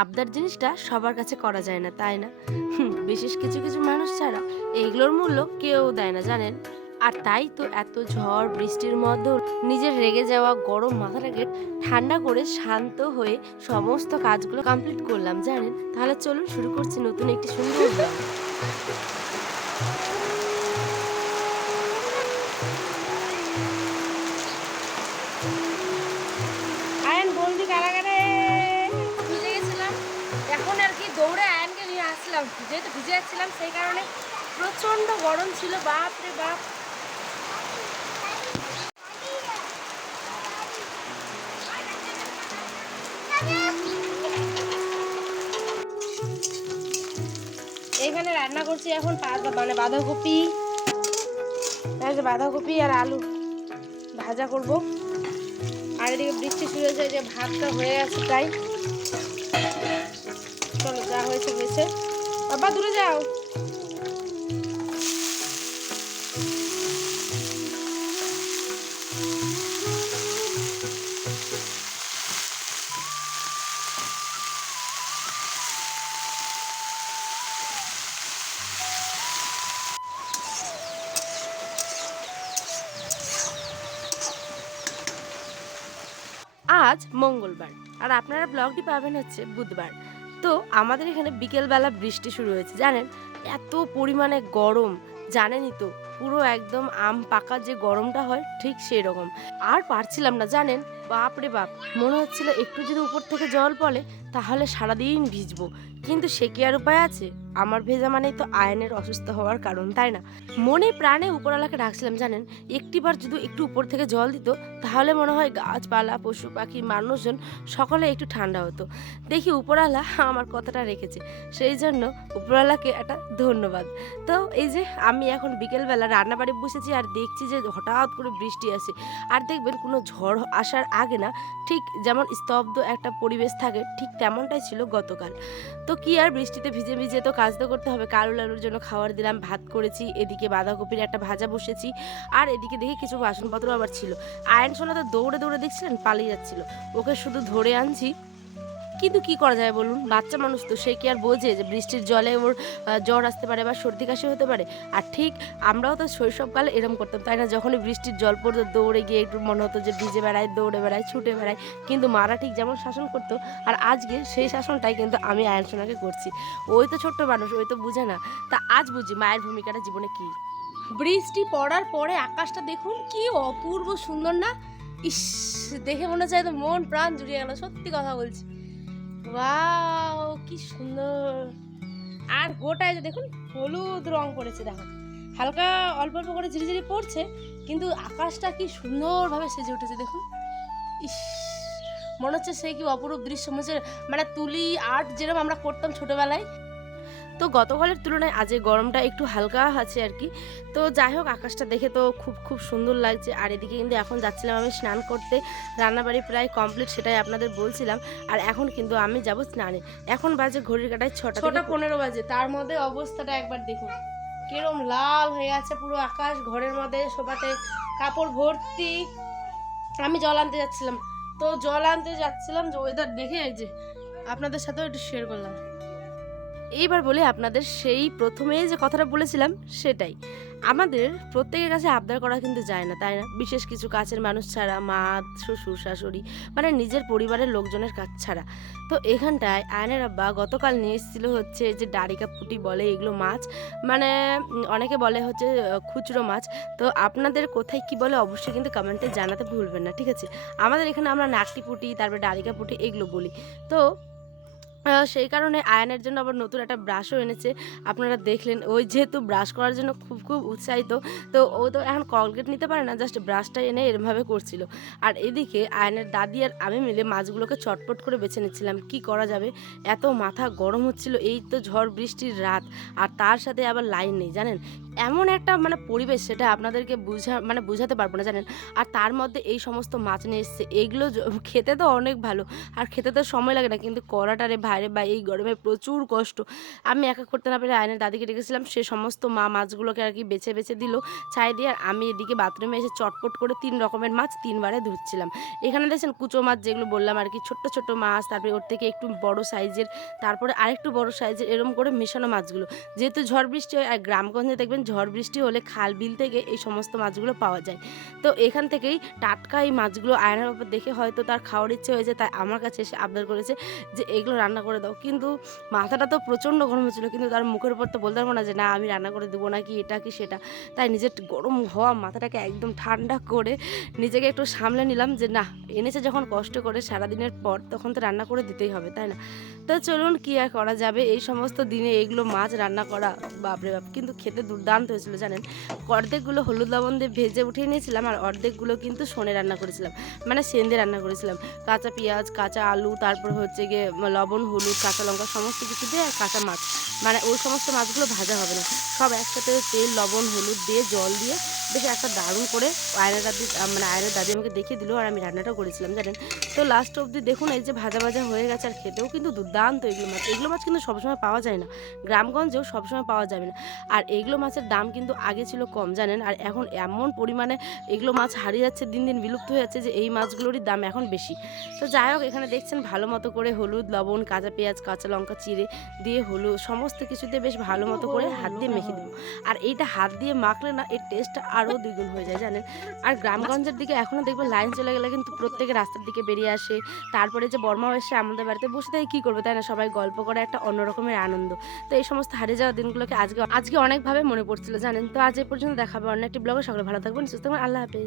আবদার জিনিসটা সবার কাছে করা যায় না, তাই না? বিশেষ কিছু কিছু মানুষ ছাড়া এগুলোর মূল্য কেউ দেয় না, জানেন? আর তাই তো এত ঝড় বৃষ্টির মধ্যেও নিজের রেগে যাওয়া গরম মাথাটাকে ঠান্ডা করে শান্ত হয়ে সমস্ত কাজগুলো কমপ্লিট করলাম, জানেন? তাহলে চলুন শুরু করছি নতুন একটি সুন্দর ব্লগ। আয়ন বন্দি কারাগারে ভিজে গেছিলাম, এখন আর কি দৌড়ে আয়নকে নিয়ে আসলাম, যেহেতু ভিজে যাচ্ছিলাম সেই কারণে প্রচন্ড গরম ছিল, বাপ রে বাপ। এখানে রান্না করছি এখন বাঁধাকপি, বাঁধাকপি আর আলু ভাজা করব। আর এদিকে বৃষ্টি শুরু হয়েছে, যে ভাতটা হয়ে আছে তাই। চলো, যা হয়েছে হয়েছে, বাবা দূরে যাও। আজ মঙ্গলবার আর আপনারা ব্লগটি পাবেন হচ্ছে বুধবার। তো আমাদের এখানে বিকেলবেলা বৃষ্টি শুরু হয়েছে, জানেন? এত পরিমাণে গরম, জানেনই তো, পুরো একদম আম পাকা যে গরমটা হয় ঠিক সেই রকম। আর পারছিলাম না, জানেন? বাপ রে বাপ, মনে হচ্ছিল একটু যদি উপর থেকে জল পড়ে তাহলে সারাদিন ভিজবো, কিন্তু সে কি আর উপায় আছে? আমার ভেজা মানেই তো আয়নের অসুস্থ হওয়ার কারণ, তাই না? মনে প্রাণে উপরওয়ালাকে ডাকছিলাম, জানেন? একটিবার যদি একটু উপর থেকে জল দিত তাহলে মনে হয় গাছপালা পশু পাখি মানুষজন সকলে একটু ঠান্ডা হতো। দেখি উপরওয়ালা আমার কথাটা রেখেছে, সেই জন্য উপরওয়ালাকে একটা ধন্যবাদ। তো এই যে আমি এখন বিকেলবেলা রান্নাবাড়ি বসেছি আর দেখছি যে হঠাৎ করে বৃষ্টি আসে। আর দেখবেন কোনো ঝড় আসার আগে না, ঠিক যেমন স্তব্ধ একটা পরিবেশ থাকে ঠিক তেমনটাই ছিল গতকাল। তো কি আর, বৃষ্টিতে ভিজে ভিজে তো কাজ তো করতে হবে। কালু লালুর জন্য খাবার দিলাম, ভাত করেছি, এদিকে বাঁধাকপির একটা ভাজা বসেছি, আর এদিকে দেখি কিছু বাসনপত্র আবার ছিল। আয়ন সোনা তো দৌড়ে দৌড়ে দেখছিলেন পালিয়ে যাচ্ছিল, ওকে শুধু ধরে আনছি। কিন্তু কি করা যায় বলুন, বাচ্চা মানুষ তো, সে কি আর বোঝে যে বৃষ্টির জলে ওর জ্বর আসতে পারে বা সর্দি কাশি হতে পারে? আর ঠিক আমরাও তো শৈশবকালে এরম করতাম, তাই না? যখনই বৃষ্টির জল পড়তো দৌড়ে গিয়ে একটু মনে হতো যে ভিজে বেড়ায়, দৌড়ে বেড়ায়, ছুটে বেড়ায়, কিন্তু মারা ঠিক যেমন শাসন করতো, আর আজকে সেই শাসনটাই কিন্তু আমি আয়ন সোনাকে করছি। ওই তো ছোট্ট মানুষ, ওই তো বুঝে না, তা আজ বুঝি মায়ের ভূমিকাটা জীবনে কি। বৃষ্টি পড়ার পরে আকাশটা দেখুন কি অপূর্ব সুন্দর না? ইস, দেখে মনে হচ্ছে একদম মন প্রাণ জুড়িয়ে গেল, সত্যি কথা বলছি। ওয়াও, কি সুন্দর! আর গোটায় যে দেখুন হলুদ রং করেছে, দেখো হালকা অল্প অল্প করে ঝিরিঝিরি পড়ছে, কিন্তু আকাশটা কি সুন্দরভাবে সেজে উঠেছে দেখুন। ইস, মনে হচ্ছে সেই কি অপরূপ দৃশ্য, মনে হচ্ছে মানে তুলি আর্ট যেরকম আমরা করতাম ছোটবেলায়। তো গতকালের তুলনায় আজ গরমটা একটু হালকা আছে আর কি। তো যাই হোক, আকাশটা দেখে তো খুব খুব সুন্দর লাগছে। আর এদিকে কিন্তু এখন যাচ্ছিলাম আমি স্নান করতে, রান্নাবাড়ি প্রায় কমপ্লিট, সেটাই আপনাদের বলছিলাম। আর এখন কিন্তু আমি যাব স্নানে। এখন বাজে ঘড়ির কাঁটায় 6:15 বাজে, তার মধ্যে অবস্থাটা একবার দেখুন কিরম লাল হয়ে আছে পুরো আকাশ। ঘরের মধ্যে সোফাতে কাপড় ভর্তি। আমি জল আনতে যাচ্ছিলাম, তো জল আনতে যাচ্ছিলাম যে ওয়েদার দেখে এই যে আপনাদের সাথেও একটু শেয়ার করলাম। এইবার বলি আপনাদের, সেই প্রথমেই যে কথাটা বলেছিলাম সেটাই, আমাদের প্রত্যেকের কাছে আবদার করা কিন্তু যায় না, তাই না? বিশেষ কিছু কাছের মানুষ ছাড়া, মা, শ্বশুর, শাশুড়ি, মানে নিজের পরিবারের লোকজনের কাছ ছাড়া। তো এখানটায় আয়নের আব্বা গতকাল নিয়ে এসেছিল হচ্ছে যে ডারিকা পুঁটি বলে এগুলো মাছ, মানে অনেকে বলে হচ্ছে খুচরো মাছ। তো আপনাদের কোথায় কি বলে অবশ্যই কিন্তু কমেন্টে জানাতে ভুলবেন না, ঠিক আছে? আমাদের এখানে আমরা নাকটি পুঁটি, তারপরে ডারিকা পুঁটি এগুলো বলি। তো সেই কারণে আয়নের জন্য আবার নতুন একটা ব্রাশও এনেছে। আপনারা দেখলেন, ওই যেহেতু ব্রাশ করার জন্য খুব খুব উৎসাহিত, তো ও তো এখন কলগেট নিতে পারে না, জাস্ট ব্রাশটা এনে এরমভাবে করছিল। আর এদিকে আয়নের দাদি আর আমি মিলে মাছগুলোকে চটপট করে বেছে নিচ্ছিলাম, কি করা যাবে। এত মাথা গরম হচ্ছিল, এই তো ঝড় বৃষ্টির রাত, আর তার সাথে আবার লাইন নেই, জানেন? এমন একটা মানে পরিবেশ, সেটা আপনাদেরকে বোঝাতে পারবো না, জানেন? আর তার মধ্যে এই সমস্ত মাছ নিয়ে এসছে। এগুলো খেতে তো অনেক ভালো। আর খেতে তো সময় লাগে না। কিন্তু করাটা রে ভাইরে ভাই, এই গরমে প্রচুর কষ্ট। আমি একা করতে না পেরে আয়নের দাদিকে ডেকেছিলাম। সে সমস্ত মাছগুলোকে আরকি বেছে দিল ছাই দিয়ে। আর আমি এদিকে বাথরুমে এসে চটপট করে ৩ রকমের মাছ ৩ বারে ধুচ্ছিলাম। এখানে দেখছেন কুচো মাছ যেগুলো বললাম আরকি, ছোট্ট মাছ, তারপরে ওর থেকে একটু বড় সাইজের, তারপরে আরেকটু বড় সাইজের, এরকম করে মেশানো মাছগুলো। যেহেতু ঝড় বৃষ্টি হয়, আর গ্রামগঞ্জে দেখবেন ঝড় বৃষ্টি হলে খাল বিল থেকে এই সমস্ত মাছগুলো পাওয়া যায়। তো এখান থেকেই টাটকা এই মাছগুলো আয়নার বাবা দেখে হয়তো তার খাওয়ার ইচ্ছে হয়েছে, তাই আমার কাছে এসে আবদার করেছে যে এগুলো রান্না করে দাও। কিন্তু মাথাটা তো প্রচণ্ড গরম হচ্ছিল, কিন্তু তার মুখের উপর তো বলতে পারবো না যে না আমি রান্না করে দেবো না, কি এটা কি সেটা। তাই নিজের গরম হওয়া মাথাটাকে একদম ঠান্ডা করে নিজেকে একটু সামলে নিলাম যে না, এনেছে যখন কষ্ট করে সারাদিনের পর, তখন তো রান্না করে দিতেই হবে, তাই না? তো চলুন, কি আর করা যাবে, এই সমস্ত দিনে এগুলো মাছ রান্না করা বাপরে বাপ, কিন্তু খেতে দুর্দান্ত হয়েছিল, জানেন? অর্ধেকগুলো হলুদ লবণ দিয়ে ভেজে উঠিয়ে নিয়েছিলাম, আর অর্ধেকগুলো কিন্তু সনে রান্না করেছিলাম, মানে সেন্দে রান্না করেছিলাম। কাঁচা পেঁয়াজ, কাঁচা আলু, তারপর হচ্ছে গিয়ে লবণ, হলুদ, কাঁচা লঙ্কা সমস্ত কিছু দিয়ে, আর কাঁচা মাছ, মানে ওই সমস্ত মাছগুলো ভাজা হবে না, সব একসাথে তেল, লবণ, হলুদ দিয়ে, জল দিয়ে বেশ একটা দারুণ করে আয়নের দাদি আমাকে দেখিয়ে দিল, আর আমি রান্নাটাও করেছিলাম, জানেন? তো লাস্ট অবধি দেখুন এই যে ভাজা হয়ে গেছে, আর খেতেও কিন্তু দুর্দান্ত এগুলো মাছ কিন্তু সবসময় পাওয়া যায় না, গ্রামগঞ্জেও সবসময় পাওয়া যাবে না। আর এগুলো মাছের দাম কিন্তু আগে ছিল কম, জানেন? আর এখন এমন পরিমাণে এগুলো মাছ হারিয়ে যাচ্ছে, দিন দিন বিলুপ্ত হয়ে যাচ্ছে, যে এই মাছগুলোরই দাম এখন বেশি। তো যাই হোক, এখানে দেখছেন ভালো মতো করে হলুদ, লবণ, কাঁচা পেঁয়াজ, কাঁচা লঙ্কা চিড়ে দিয়ে, হলুদ সমস্ত কিছুতে বেশ ভালো মতো করে হাত দিয়ে মেখে দেবো। আর এইটা হাত দিয়ে মাখলে না, এর টেস্টটা আরও দ্বিগুণ হয়ে যায়, জানেন? আর গ্রামগঞ্জের দিকে এখনও দেখবেন লাইন চলে গেলে কিন্তু প্রত্যেকে রাস্তার দিকে বেরিয়ে আসে। তারপরে যে বর্মাও এসে আমাদের বাড়িতে বসে থেকে কী করবে, তাই না? সবাই গল্প করে, একটা অন্য রকমের আনন্দ। তো এই সমস্ত হারিয়ে যাওয়া দিনগুলোকে আজকে অনেকভাবে মনে পড়ছিল, জানেন? তো আজ এই পর্যন্ত, দেখা হবে অন্য একটি ব্লগে। সকলে ভালো থাকবেন, সুস্থ থাকবেন, আল্লাহ হাফেজ।